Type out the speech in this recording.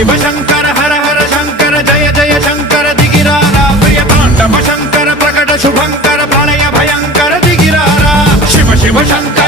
शिव शंकर हर हर शंकर जय जय शंकर दिगिरारा प्रिय तांडव शंकर प्रकट शुभंकर प्रलय भयंकर दिगिरारा शिव शिव शंकर